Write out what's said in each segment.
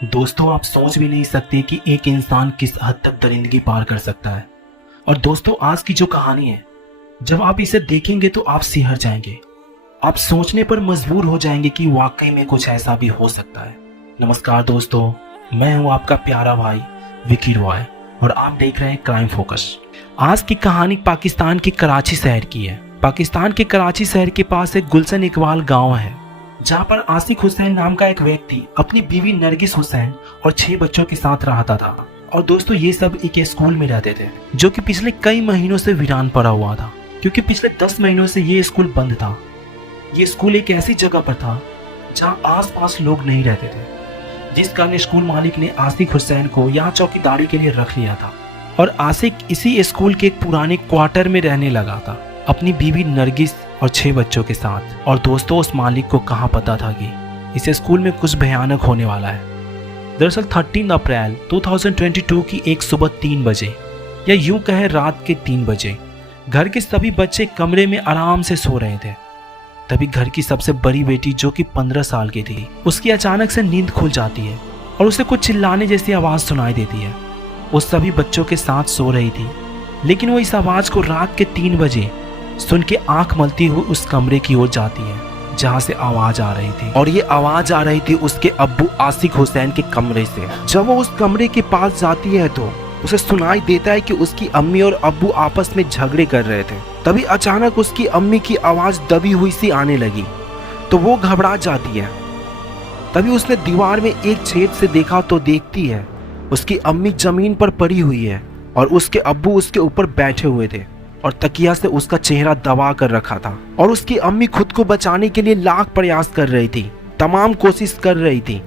दोस्तों, आप सोच भी नहीं सकते कि एक इंसान किस हद तक दरिंदगी पार कर सकता है। और दोस्तों, आज की जो कहानी है, जब आप इसे देखेंगे तो आप सिहर जाएंगे। आप सोचने पर मजबूर हो जाएंगे कि वाकई में कुछ ऐसा भी हो सकता है। नमस्कार दोस्तों, मैं हूं आपका प्यारा भाई विकी रॉय और आप देख रहे हैं क्राइम फोकस। आज की कहानी पाकिस्तान के कराची शहर की है। पाकिस्तान के कराची शहर के पास एक गुलशन इकबाल गांव है, जहां पर आसिक हुसैन नाम का एक व्यक्ति अपनी बीवी नरगिस हुसैन और 6 बच्चों के साथ रहता था। और दोस्तों, ये सब एक स्कूल में रहते थे जो कि पिछले कई महीनों से वीरान पड़ा हुआ था, क्योंकि पिछले 10 महीनों से ये स्कूल बंद था। ये स्कूल एक ऐसी जगह पर था जहां आसपास लोग नहीं रहते थे, जिस कारण स्कूल मालिक ने आसिक हुसैन को यहाँ चौकीदारी के लिए रख लिया था। और आसिक इसी स्कूल के एक पुराने क्वार्टर में रहने लगा था, अपनी बीवी नरगिस और 6 बच्चों के साथ। और दोस्तों, उस मालिक को कहाँ पता था कि इस स्कूल में कुछ भयानक होने वाला है। दरअसल 13 अप्रैल 2022 की एक सुबह 3 बजे, या यूं कहें रात के 3 बजे, घर के सभी बच्चे कमरे में आराम से सो रहे थे। तभी घर की सबसे बड़ी बेटी, जो कि 15 साल की थी, उसकी अचानक से नींद खुल जाती है और उसे कुछ चिल्लाने जैसी आवाज़ सुनाई देती है। वो सभी बच्चों के साथ सो रही थी, लेकिन वो इस आवाज़ को रात के 3 बजे सुन के आंख मलती हुई उस कमरे की ओर जाती है जहां से आवाज आ रही थी। और ये आवाज आ रही थी उसके अब्बू आसिक हुसैन के कमरे से। जब वो उस कमरे के पास जाती है तो उसे सुनाई देता है कि उसकी अम्मी और अब्बू आपस में झगड़े कर रहे थे। तभी अचानक उसकी अम्मी की आवाज दबी हुई सी आने लगी, तो वो घबरा जाती है। तभी उसने दीवार में एक छेद से देखा तो देखती है उसकी अम्मी जमीन पर पड़ी हुई है और उसके अब्बू उसके ऊपर बैठे हुए थे और तकिया से उसका चेहरा दबा कर रखा था। और उसकी अम्मी खुद को बचाने के लिए लाख प्रयास कर रही थी, तमाम कोशिश कर रही थी,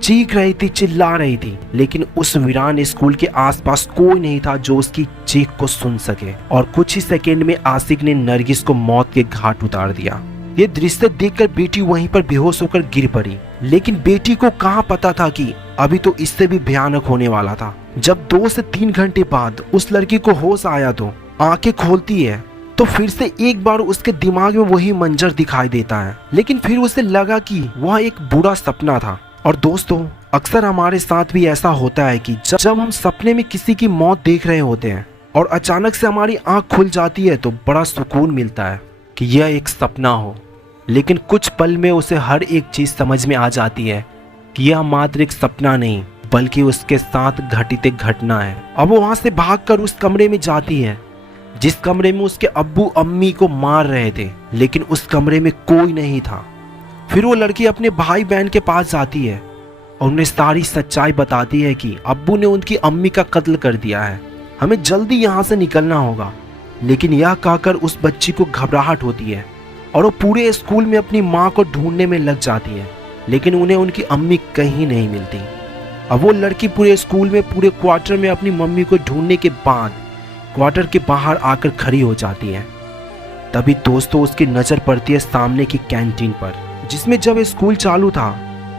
चीख रही थी, चिल्ला रही थी, लेकिन उस वीरान स्कूल के आसपास कोई नहीं था जो उसकी चीख को सुन सके। और कुछ ही सेकंड में आसिक ने नरगिस को मौत के घाट उतार दिया। ये दृश्य देखकर बेटी वहीं पर बेहोश होकर गिर पड़ी, लेकिन बेटी को कहाँ पता था कि अभी तो इससे भी भयानक होने वाला था। जब 2 से 3 घंटे बाद उस लड़की को होश आया तो आंखें खोलती है तो फिर से एक बार उसके दिमाग में वही मंजर दिखाई देता है, लेकिन फिर उसे लगा कि वह एक बुरा सपना था। और दोस्तों, अक्सर हमारे साथ भी ऐसा होता है कि जब हम सपने में किसी की मौत देख रहे होते हैं और अचानक से हमारी आंख खुल जाती है तो बड़ा सुकून मिलता है कि यह एक सपना हो, लेकिन कुछ पल में उसे हर एक चीज समझ में आ जाती है कि यह मात्र एक सपना नहीं बल्कि उसके साथ घटित एक घटना है। अब वो वहां से भागकर उस कमरे में जाती है जिस कमरे में उसके अब्बू अम्मी को मार रहे थे, लेकिन उस कमरे में कोई नहीं था। फिर वो लड़की अपने भाई बहन के पास जाती है और उन्हें सारी सच्चाई बताती है कि अब्बू ने उनकी अम्मी का कत्ल कर दिया है, हमें जल्दी यहाँ से निकलना होगा। लेकिन यह कहकर उस बच्ची को घबराहट होती है और वो पूरे स्कूल में अपनी माँ को ढूंढने में लग जाती है, लेकिन उन्हें उनकी अम्मी कहीं नहीं मिलती। अब वो लड़की पूरे स्कूल में, पूरे क्वार्टर में अपनी मम्मी को ढूंढने के बाद क्वार्टर के बाहर आकर खड़ी हो जाती है। तभी दोस्तों, उसकी नजर पड़ती है सामने की कैंटीन पर, जिसमें जब स्कूल चालू था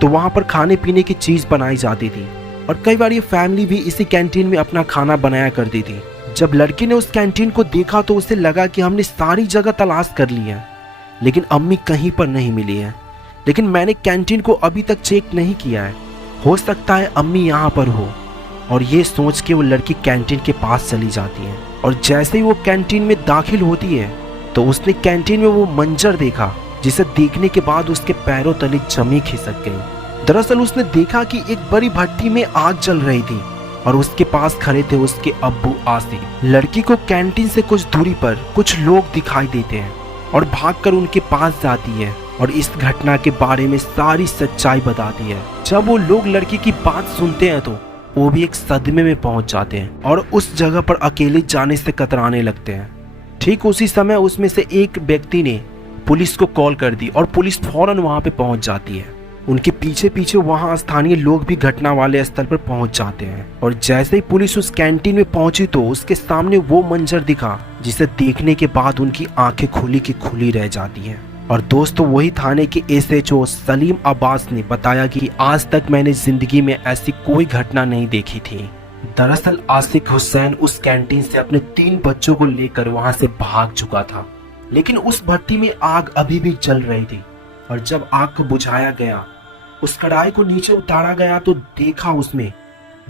तो वहां पर खाने पीने की चीज बनाई जाती थी और कई बार ये फैमिली भी इसी कैंटीन में अपना खाना बनाया करती थी। जब लड़की ने उस कैंटीन को देखा तो उसे लगा कि हमने सारी जगह तलाश कर ली है, लेकिन अम्मी कहीं पर नहीं मिली है। लेकिन मैंने कैंटीन को अभी तक चेक नहीं किया है, हो सकता है अम्मी यहाँ पर हो। और ये सोच के वो लड़की कैंटीन के पास चली जाती है और जैसे ही वो कैंटीन में दाखिल होती है तो उसने कैंटीन में वो मंजर देखा जिसे देखने के बाद उसके पैरों तले जमी खिसक गई। दरअसल उसने देखा कि एक बड़ी भट्टी में आग जल रही थी और उसके पास खड़े थे उसके अब्बू आसिक। लड़की को कैंटीन से कुछ दूरी पर कुछ लोग दिखाई देते हैं और भागकर उनके पास जाती है और इस घटना के बारे में सारी सच्चाई बताती है। जब वो लोग लड़की की बात सुनते हैं तो वो भी एक सदमे में पहुंच जाते हैं और उस जगह पर अकेले जाने से कतराने लगते हैं। ठीक उसी समय उसमें से एक व्यक्ति ने पुलिस को कॉल कर दी और पुलिस फौरन वहां पे पहुंच जाती है। उनके पीछे पीछे वहां स्थानीय लोग भी घटना वाले स्थल पर पहुंच जाते हैं और जैसे ही पुलिस उस कैंटीन में पहुंची तो उसके सामने वो मंजर दिखा जिसे देखने के बाद उनकी आंखें खुली की खुली रह जाती हैं। और दोस्तों, वही थाने के SHO सलीम अब्बास ने बताया कि आज तक मैंने जिंदगी में ऐसी कोई घटना नहीं देखी थी। दरअसल आसिक हुसैन उस कैंटीन से अपने 3 बच्चों को लेकर वहां से भाग चुका था, लेकिन उस भट्टी में आग अभी भी जल रही थी और जब आग को बुझाया गया उस कढ़ाई को नीचे उतारा गया तो देखा उसमें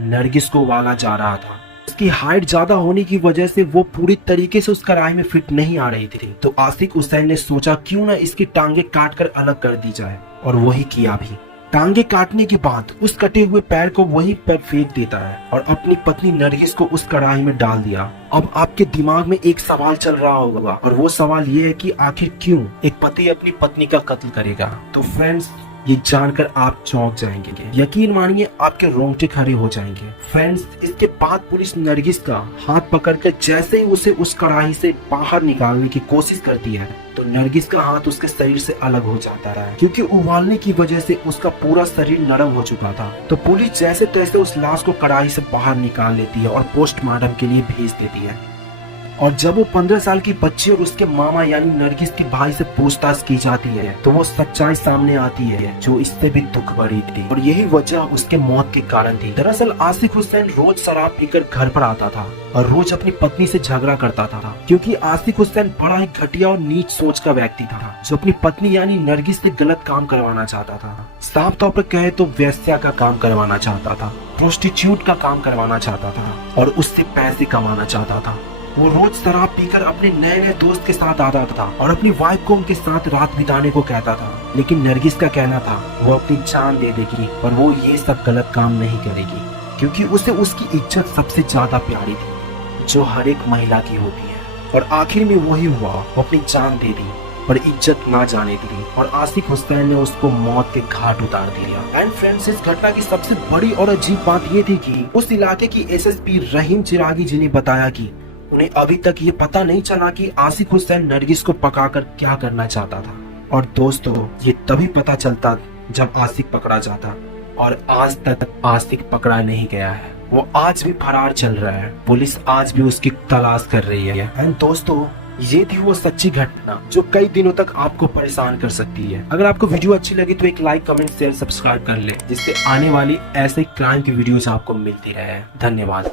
नरगिस को उबाला जा रहा था। उसकी हाइट ज्यादा होने की वजह से वो पूरी तरीके से उस कढ़ाई में फिट नहीं आ रही थी। तो आसिक हुसैन ने सोचा क्यों ना इसकी टांगे काट कर अलग कर दी जाए, और वही किया भी। टांगे काटने के बाद उस कटे हुए पैर को वहीं पर फेंक देता है और अपनी पत्नी नरगिस को उस कढ़ाई में डाल दिया। अब आपके दिमाग में एक सवाल चल रहा होगा, और वो सवाल ये है कि आखिर क्यों एक पति अपनी पत्नी का कत्ल करेगा। तो फ्रेंड्स, ये जानकर आप चौंक जाएंगे, यकीन मानिए आपके रोंगटे खड़े हो जाएंगे। फ्रेंड्स, इसके बाद पुलिस नरगिस का हाथ पकड़कर जैसे ही उसे उस कढ़ाई से बाहर निकालने की कोशिश करती है तो नरगिस का हाथ उसके शरीर से अलग हो जाता है, क्योंकि उबालने की वजह से उसका पूरा शरीर नरम हो चुका था। तो पुलिस जैसे तैसे उस लाश को कढ़ाई से बाहर निकाल लेती है और पोस्टमार्टम के लिए भेज देती है। और जब वो 15 साल की बच्ची और उसके मामा यानी नरगिस के भाई से पूछताछ की जाती है तो वो सच्चाई सामने आती है जो इससे भी दुख भरी थी, और यही वजह उसके मौत के कारण थी। दरअसल आसिक हुसैन रोज शराब पीकर घर पर आता था और रोज अपनी पत्नी से झगड़ा करता था, क्योंकि आसिक हुसैन बड़ा ही घटिया और नीच सोच का व्यक्ति था जो अपनी पत्नी यानी नरगिस से गलत काम करवाना चाहता था। साफ तौर पर कहे तो वेश्या का काम करवाना चाहता था, प्रोस्टिट्यूट का काम करवाना चाहता था और उससे पैसे कमाना चाहता था। वो रोज शराब पीकर अपने नए नए दोस्त के साथ आता था और अपनी वाइफ को उनके साथ रात बिताने को कहता था, लेकिन नरगिस का कहना था वो अपनी जान दे देगी और वो ये सब गलत काम नहीं करेगी, क्योंकि उसे उसकी इज्जत सबसे ज्यादा प्यारी थी जो हर एक महिला की होती है। और आखिर में वही हुआ, वो अपनी जान दे दी पर इज्जत ना जाने दी और आसिक हुसैन ने उसको मौत के घाट उतार दिया। एंड फ्रेंड्स, इस घटना की सबसे बड़ी और अजीब बात ये थी कि उस इलाके की एसएसपी रहीम चिरागी जी ने बताया कि उन्हें अभी तक ये पता नहीं चला कि आसिक हुसैन नरगिस को पकाकर क्या करना चाहता था। और दोस्तों, ये तभी पता चलता जब आसिक पकड़ा जाता, और आज तक आसिक पकड़ा नहीं गया है। वो आज भी फरार चल रहा है, पुलिस आज भी उसकी तलाश कर रही है। एंड दोस्तों, ये थी वो सच्ची घटना जो कई दिनों तक आपको परेशान कर सकती है। अगर आपको वीडियो अच्छी लगी तो एक लाइक, कमेंट, शेयर, सब्सक्राइब कर ले, जिससे आने वाली ऐसे क्राइम की वीडियोस आपको मिलती रहे। धन्यवाद।